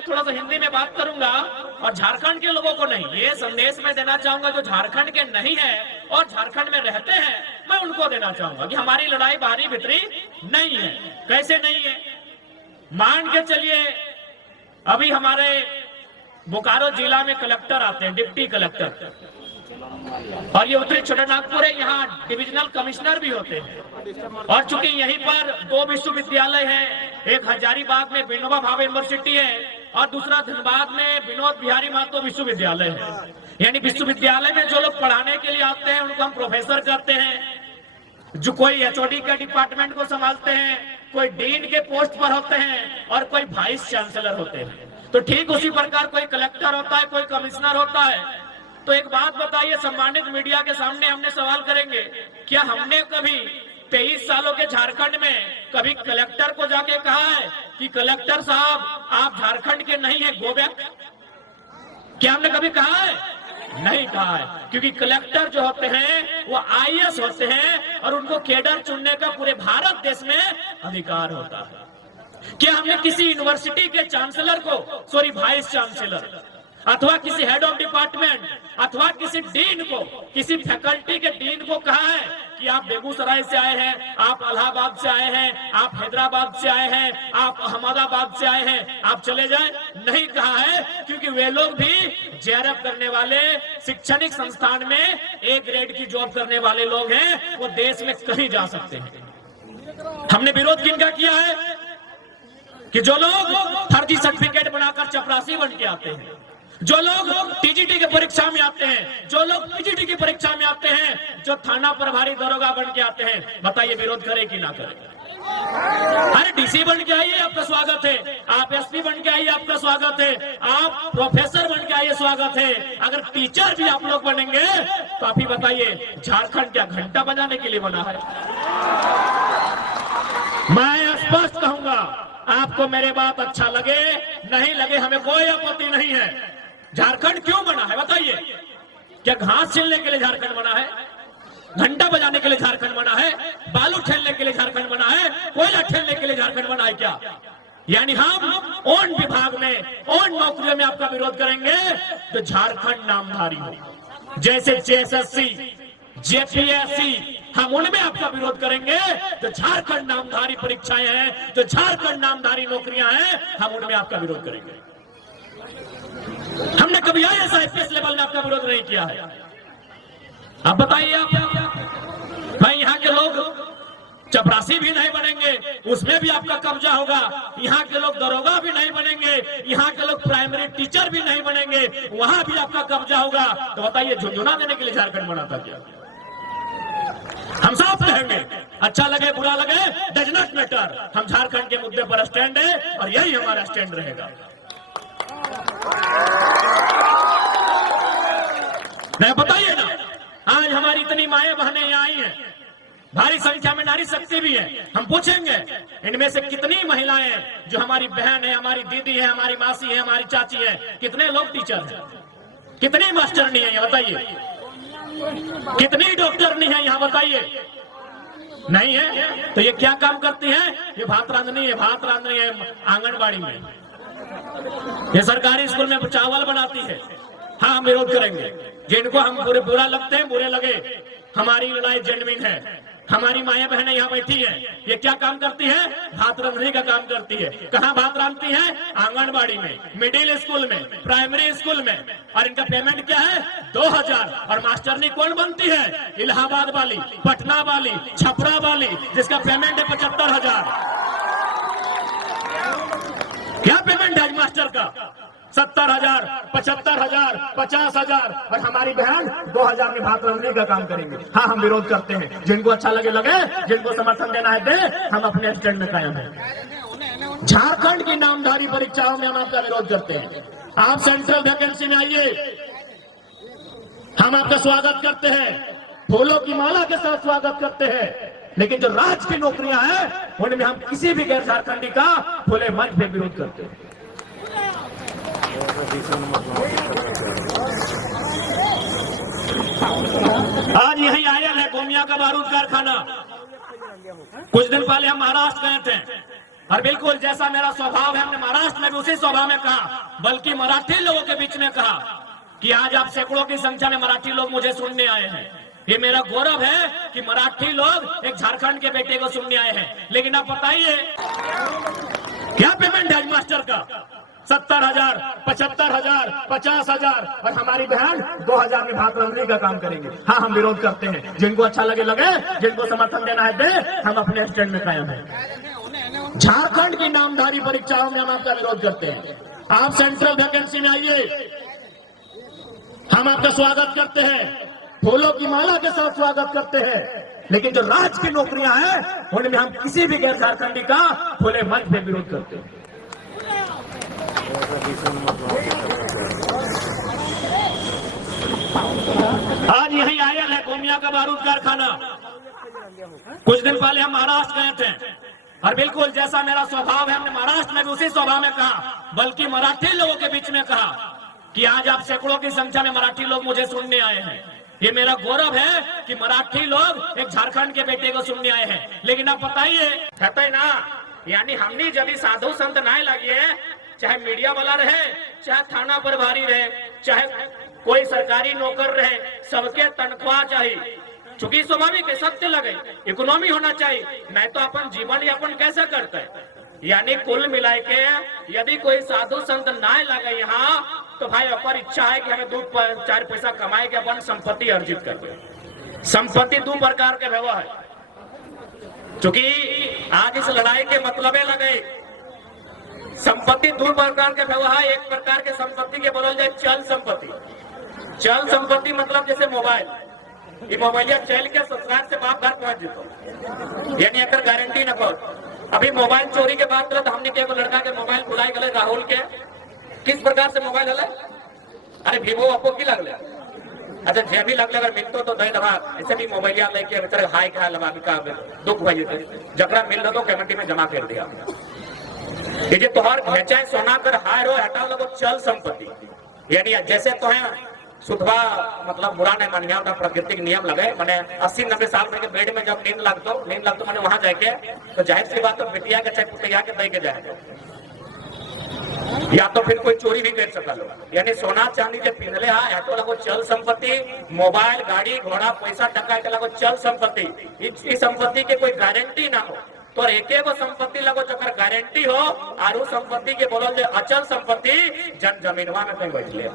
मैं थोड़ा सा हिंदी में बात करूंगा और झारखंड के लोगों को नहीं, ये संदेश मैं देना चाहूंगा जो झारखंड के नहीं है और झारखंड में रहते हैं, मैं उनको देना चाहूंगा कि हमारी लड़ाई बाहरी भीतरी नहीं है। कैसे नहीं है? मान के चलिए अभी हमारे बोकारो जिला में कलेक्टर आते हैं, डिप्टी कलेक्टर, और ये उत्तरी छोटानागपुर है, यहाँ डिविजनल कमिश्नर भी होते हैं। और चूंकि यहीं पर 2 विश्वविद्यालय हैं, एक हजारीबाग में विनोबा भावे यूनिवर्सिटी है और दूसरा धनबाद में विनोद बिहारी महतो विश्वविद्यालय है। यानी विश्वविद्यालय में जो लोग पढ़ाने के लिए आते हैं उनको हम प्रोफेसर कहते हैं, जो कोई एचओडी के डिपार्टमेंट को संभालते हैं, कोई डीन के पोस्ट पर होते हैं और कोई वाइस चांसलर होते हैं। तो ठीक उसी प्रकार कोई कलेक्टर होता है, कोई कमिश्नर होता है। तो एक बात बताइए, सम्मानित मीडिया के सामने हमने सवाल करेंगे, क्या हमने कभी 23 सालों के झारखंड में कभी कलेक्टर को जाके कहा है कि कलेक्टर साहब आप झारखंड के नहीं है, गो बैक? क्या हमने कभी कहा है? नहीं कहा है, क्योंकि कलेक्टर जो होते हैं वो आईएएस होते हैं और उनको कैडर चुनने का पूरे भारत देश में अधिकार होता है। क्या हमने किसी यूनिवर्सिटी के चांसलर को, सॉरी वाइस चांसलर, अथवा किसी हेड ऑफ डिपार्टमेंट अथवा किसी डीन को, किसी फैकल्टी के डीन को कहा है कि आप बेगूसराय से आए हैं, आप इलाहाबाद से आए हैं, आप हैदराबाद से आए हैं, आप अहमदाबाद से आए हैं, आप चले जाए? नहीं कहा है, क्योंकि वे लोग भी जेआरएफ करने वाले, शैक्षणिक संस्थान में ए ग्रेड की जॉब करने वाले लोग हैं, वो देश में कहीं जा सकते हैं। हमने विरोध किनका किया है कि जो लोग फर्जी सर्टिफिकेट बनाकर चपरासी बन के आते हैं, जो लोग टीजीटी की परीक्षा में आते हैं, जो लोग पीजीटी की परीक्षा में आते हैं, जो थाना प्रभारी दरोगा बन के आते हैं, बताइए विरोध करे कि ना करे? अरे डीसी बन के आइए, आपका स्वागत है। आप एसपी बन के आइए, आपका स्वागत है। आप प्रोफेसर बन के आइए, स्वागत है। अगर टीचर भी आप लोग बनेंगे तो आप ही बताइए, झारखंड क्या घंटा बजाने के लिए बना है? मैं स्पष्ट कहूंगा, आपको मेरे बात अच्छा लगे नहीं लगे, हमें कोई आपत्ति नहीं है। झारखंड क्यों बना है बताइए? क्या घास छीलने के लिए झारखंड बना है? घंटा बजाने के लिए झारखंड बना है? बालू ठेलने के लिए झारखंड बना है? कोयला ठेलने के लिए झारखंड बना है क्या? यानी हम ओन विभाग में, ओन नौकरियों में आपका विरोध करेंगे तो झारखंड नामधारी हो। जैसे जेएसएससी, जेपीएससी, हम उनमें आपका विरोध करेंगे। जो झारखंड नामधारी परीक्षाएं हैं, जो झारखंड नामधारी नौकरियां हैं, हम उनमें आपका विरोध करेंगे। हमने कभी आईएएस लेवल में आपका विरोध नहीं किया है। अब बताइए आप, भाई यहाँ के लोग चपरासी भी नहीं बनेंगे, उसमें भी आपका कब्जा होगा। यहाँ के लोग दरोगा भी नहीं बनेंगे, यहाँ के लोग प्राइमरी टीचर भी नहीं बनेंगे, वहां भी आपका कब्जा होगा। तो बताइए, झुंझुना देने के लिए झारखंड बना था क्या? हम साफ कहेंगे, अच्छा लगे बुरा लगे, डज नॉट मैटर, हम झारखंड के मुद्दे पर स्टैंड है और यही हमारा स्टैंड रहेगा। नहीं बताइए ना, आज हमारी इतनी माएं बहनें यहाँ आई हैं, भारी संख्या में नारी शक्ति भी है। हम पूछेंगे इनमें से कितनी महिलाएं जो हमारी बहन है, हमारी दीदी है, हमारी मासी है, हमारी चाची है, कितने लोग टीचर हैं, कितनी मास्टरनी है, ये बताइए? कितनी डॉक्टरनी है यहाँ, बताइए? नहीं है। तो ये क्या काम करती है? ये भात रांधनी है, भात रांधनी है आंगनबाड़ी में, ये सरकारी स्कूल में चावल बनाती है। हाँ, हम विरोध करेंगे। जिनको हम बुरा लगते हैं, बुरे लगे, हमारी लड़ाई जेन्युइन है। हमारी माया बहनें यहाँ बैठी हैं, ये क्या काम करती है? भात रांधने का काम करती है। कहाँ भात रांधती है? आंगनबाड़ी में, मिडिल स्कूल में, प्राइमरी स्कूल में। और इनका पेमेंट क्या है? 2000। और मास्टरनी कौन बनती है? इलाहाबाद वाली, पटना वाली, छपरा वाली, जिसका पेमेंट है 75,000। क्या पेमेंट है मास्टर का? 70,000, 75,000, 50,000। और हमारी बहन 2000 में भात रांधने का काम करेंगे। हाँ, हम विरोध करते हैं। जिनको अच्छा लगे लगे, जिनको समर्थन देना है दे, हम अपने स्टैंड में कायम हैं। झारखंड की नामधारी परीक्षाओं में हम आपका विरोध करते हैं। आप सेंट्रल वैकेंसी में आइए, हम आपका स्वागत करते हैं, फूलों की माला के साथ स्वागत करते हैं। लेकिन जो राज्य की नौकरियां हैं, उनमें हम किसी भी गैर झारखंडी का खुले मन पे विरोध करते हैं। आज यही आयल है गोमिया का बारूद कारखाना। कुछ दिन पहले हम महाराष्ट्र गए थे, और बिल्कुल जैसा मेरा स्वभाव है, हमने महाराष्ट्र में भी उसी स्वभाव में कहा, बल्कि मराठी लोगों के बीच में कहा कि आज आप सैकड़ों की संख्या में मराठी लोग मुझे सुनने आए हैं। ये मेरा गौरव है कि मराठी लोग एक झारखंड के बेटे को सुनने आए हैं। लेकिन आप बताइए क्या पेमेंट है मास्टर का? 70,000, 75,000, 50,000, और हमारी बहन 2,000 में भात रंधरी का काम करेंगे। हाँ, हम विरोध करते हैं। जिनको अच्छा लगे लगे, जिनको समर्थन देना है दे, हम अपने स्टैंड में कायम हैं। झारखंड की नामधारी परीक्षाओं में हम आपका विरोध करते हैं। आप सेंट्रल वैकेंसी में आइए, हम आपका स्वागत करते हैं, फूलों की माला के साथ स्वागत करते हैं। लेकिन जो राज्य की नौकरियां हैं उनमें हम किसी भी गैर झारखंडी का खुले मंच में विरोध करते हैं। आज यही आयल है गोमिया का बारूद कारखाना। कुछ दिन पहले हम महाराष्ट्र गए थे, और बिल्कुल जैसा मेरा स्वभाव है, हमने महाराष्ट्र में भी उसी स्वभाव में कहा, बल्कि मराठी लोगों के बीच में कहा कि आज आप सैकड़ों की संख्या में मराठी लोग मुझे सुनने आए हैं। ये मेरा गौरव है कि मराठी लोग एक झारखंड के बेटे को सुनने आए हैं। लेकिन आप बताइए, कहते ना, यानी हमने जब साधु संत ना लगे, चाहे मीडिया वाला रहे, चाहे थाना प्रभारी रहे, चाहे कोई सरकारी नौकर रहे, सबके तनख्वाह चाहिए। चूंकि स्वाभाविक है, सत्य लगे, इकोनॉमी होना चाहिए, नहीं तो अपन जीवन यापन कैसे करते हैं। यानी कुल मिला के यदि कोई साधु संत ना लगे यहाँ, तो भाई अपन इच्छा है कि हमें 2-4 पैसा कमाए के अपन संपत्ति अर्जित कर। संपत्ति 2 प्रकार के व्यवहार है, क्योंकि आज इस लड़ाई के मतलब लगे। संपत्ति 2 प्रकार के व्यवहार। एक प्रकार के संपत्ति के बोला जाए चल संपत्ति। चल संपत्ति मतलब जैसे मोबाइल, ये मोबाइल चल के ससुराल से बाप घर पहुंच जेतो, यानी अगर गारंटी न पाओ। अभी मोबाइल चोरी के बात करें तो हमने के लड़का के मोबाइल बुलाई गए, राहुल के किस प्रकार से मोबाइल हल? अरे वीवो ओप्पो की लगले, अच्छा जे भी लगले अगर मिलतो तो दही दबा ऐसे भी मोबाइल लेके बेचारे हाई खा लगा का दुख भई थे, जकरा मिल रहा तो कमेटी में जमा कर दिया। ये जो तोहर भेचाए सोना कर हाय रो हटा लगो चल संपत्ति, यानी जैसे तो है सुधवा मतलब बुरा नहीं मानिया, अपना प्राकृतिक नियम लगे। मैंने 80-90 साल में के बेड में जब नींद लगतो मैंने वहां जाके तो जाहिर सी बात तो बिटिया के चाहे पुतिया के दे के जाए, या तो फिर कोई चोरी भी कर सकल। यानी सोना चांदी के पिंधले हा तो लगो चल संपत्ति, मोबाइल गाड़ी घोड़ा पैसा टका के लगो चल संपत्ति। इस संपत्ति के कोई गारंटी ना हो, तो एक संपत्ति लगो जकर गारंटी हो, और संपत्ति के बोलल जे अचल संपत्ति जन जमीनवा में कहीं बैठले है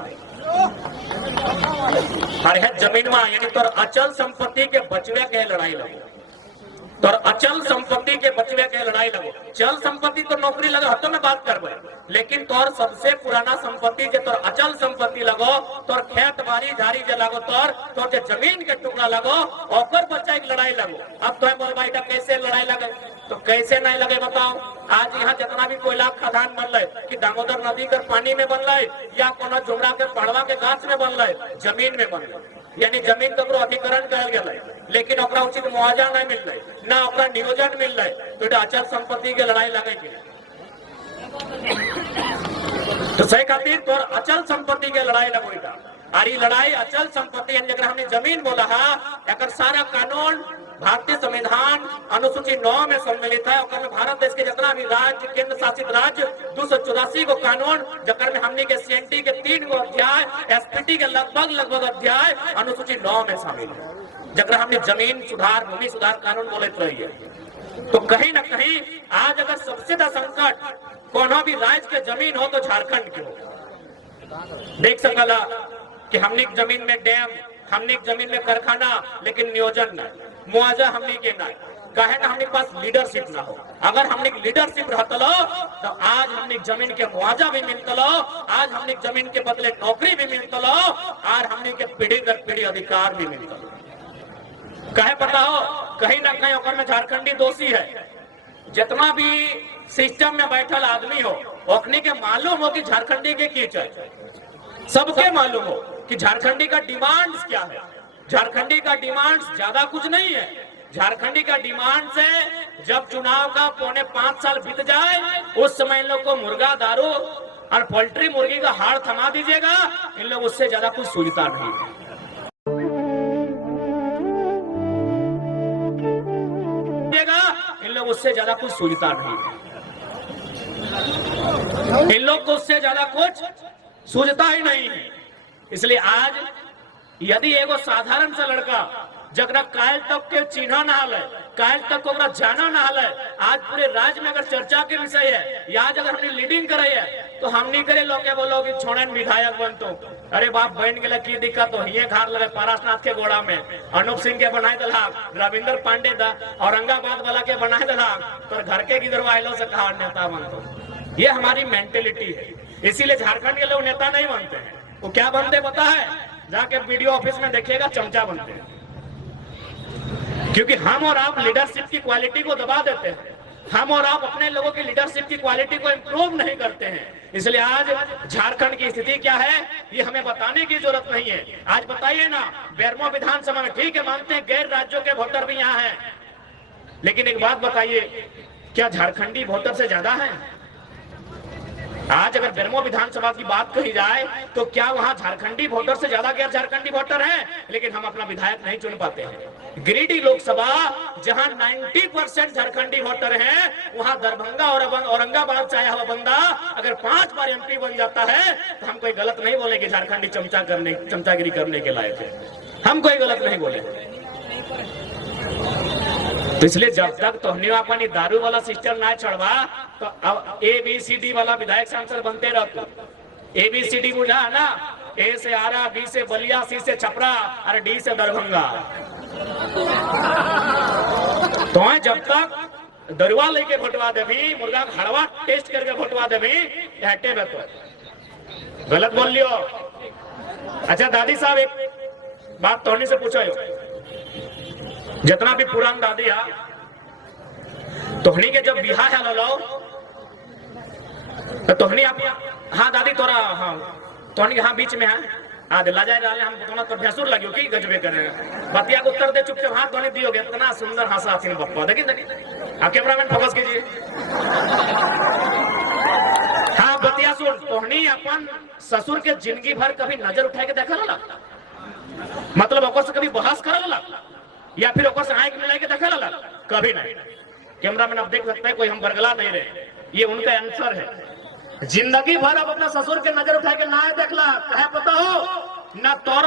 जमीनवा, यानी तो अचल संपत्ति के बचवे के लड़ाई लगो, तो अचल संपत्ति के बचवे के लड़ाई लगो। चल संपत्ति तो नौकरी लगे हतो में बात करबे, लेकिन तोर सबसे पुराना संपत्ति जे तोर अचल संपत्ति लगो, तोर खेत बाड़ी झाड़ी जे लगो, तोर जे जमीन के टुकड़ा लगो, ओकर बच्चा की लड़ाई लगो। अब तो बोल भाई कैसे लड़ाई लगे, तो कैसे नहीं लगे बताओ। आज यहाँ जितना भी कोयला खदान बन रहे कि दामोदर नदी के पानी में बन रहे या कोनो जुमरा के पड़वा के गाछ में बन रहे, जमीन में बन रहे, यानी जमीन तो अधिकरण कर गए, लेकिन ओकरा उचित मुआवजा नहीं मिल रहे, ना ओकरा नियोजन मिल रहे, तो अचल संपत्ति के लड़ाई लगेगी। तो सही खातिर तो अचल संपत्ति के लड़ाई लगेगा, और ये लड़ाई अचल संपत्ति यानी अगर हमने जमीन बोला है, अगर सारा कानून भारतीय संविधान अनुसूची 9 में सम्मिलित है। और भारत देश के जितना भी राज्य केंद्र शासित राज्य 284 को कानून, जकर में हमने के सीएनटी के 3 गो अध्याय, एसपीटी के लगभग अध्याय अनुसूची 9 में शामिल है, जकर हमने जमीन सुधार भूमि सुधार कानून बोले रही है। तो कहीं ना कहीं आज अगर सबसे ज्यादा संकट कोनो भी राज्य के जमीन हो तो झारखंड के हो। देख सकला कि हमने जमीन में डैम, हमने जमीन में कारखाना, लेकिन नियोजन नहीं, मुआवजा हमने के नहीं, कहे ना हमने पास लीडरशिप ना हो। अगर हमने लीडरशिप रहता तो आज हमने जमीन के मुआवजा भी मिलता, आज हमने जमीन के बदले नौकरी भी मिलता, और हमने के पीढ़ी दर पीढ़ी अधिकार भी मिलता। कहे पता हो कहीं ना कहीं ओकर में झारखंडी दोषी है। जितना भी सिस्टम में बैठल आदमी हो, ओकनी के मालूम हो कि झारखंडी के की चाहिए, सबके मालूम हो कि झारखंडी का डिमांड्स क्या है। झारखंडी का डिमांड्स ज्यादा कुछ नहीं है। झारखंडी का डिमांड से जब चुनाव का 4.5 साल बीत जाए, उस समय इन लोग को मुर्गा दारू और पोल्ट्री मुर्गी का हाड़ थमा दीजिएगा, इन लोग उससे ज्यादा कुछ सुविधा नहीं है। इन लोग उससे ज्यादा कुछ सुविधा नहीं है। इन लोग को उससे ज्यादा कुछ सूझता ही नहीं है। इसलिए आज यदि एगो साधारण सा लड़का जगरा काल तक के चिन्ह ना हल, काल तक को जाना ना हल, आज पूरे राज्य में अगर चर्चा के विषय है या आज अगर हमने लीडिंग करे है तो हम नहीं करे लोग के बोलो कि छोड़न विधायक बन तो अरे बाप बन गया की दिक्कत तो हिये खार लगे पारसनाथ के गोड़ा में अनूप सिंह के बनाए दला, रविंदर पांडे दा औरंगाबाद वाला के बनाए दला, पर घर के गिदरवा आइलो से कहा नेता बन तो। ये हमारी मेंटेलिटी है। इसीलिए झारखंड के लोग नेता नहीं बनते हैं। वो क्या बनते पता है? जाके वीडियो ऑफिस में देखिएगा, चमचा बनते हैं। क्योंकि हम और आप लीडरशिप की क्वालिटी को दबा देते हैं, हम और आप अपने लोगों की लीडरशिप की क्वालिटी को इंप्रूव नहीं करते हैं। इसलिए आज झारखंड की स्थिति क्या है ये हमें बताने की जरूरत नहीं है। आज बताइए ना, बेरमो विधानसभा में ठीक है मानते हैं गैर राज्यों के वोटर भी यहाँ हैं, लेकिन एक बात बताइए, क्या झारखंडी वोटर से ज्यादा है? आज अगर बेरमो विधानसभा की बात कही जाए तो क्या वहां झारखंडी वोटर से ज्यादा गैर झारखंडी वोटर हैं? लेकिन हम अपना विधायक नहीं चुन पाते हैं। गिरिडीह लोकसभा जहां 90% झारखंडी वोटर हैं, वहां दरभंगा और औरंगाबाद से आया हुआ बंदा अगर 5 बार एमपी बन जाता है तो हम कोई गलत नहीं बोले कि झारखंडी चमचागिरी करने के लायक है। हम कोई गलत नहीं बोले। तो इसलिए जब तक तोहनी अपनी दारू वाला सिस्टम ना छोड़वा तो अब ABCD वाला विधायक सांसद बनते रहते। ABCD बुझा है ना? A से आरा, B से बलिया, C से छपरा और D से दरभंगा। तो जब तक दरुआ लेके भोटवा देवी, मुर्गा हड़वा टेस्ट करके भोटवा देवी, हटे तो गलत बोल लियो। अच्छा दादी साहब एक बात तोहनी से पूछो, जितना भी पुरान दादी है तोहनी के जब बिहार है लो तो तोहनी आप, हाँ दादी तोरा, हाँ तोहनी हाँ बीच में है आज ला जाए रहा हम तोना तो भैंसुर लगियो की गजबे करे बतिया को उत्तर दे चुपचाप हाथ तोहनी दियोगे। इतना सुंदर हंसा हसीन बप्पा देखिए देखिए। आप कैमरामैन फोकस कीजिए। हाँ बतिया सुन, तोहनी अपन ससुर के जिंदगी भर कभी नजर उठाए के देखा ला, मतलब ओकर से कभी बहस करल ला या फिर ओकर से आंख मिला के देखा ला? कभी नहीं। कैमरामैन आप देख सकते हैं, कोई हम बरगला नहीं रहे, ये उनका आंसर है। जिंदगी भर अब अपना ससुर के नजर उठा के ना देखला, कहे पता हो ना तोर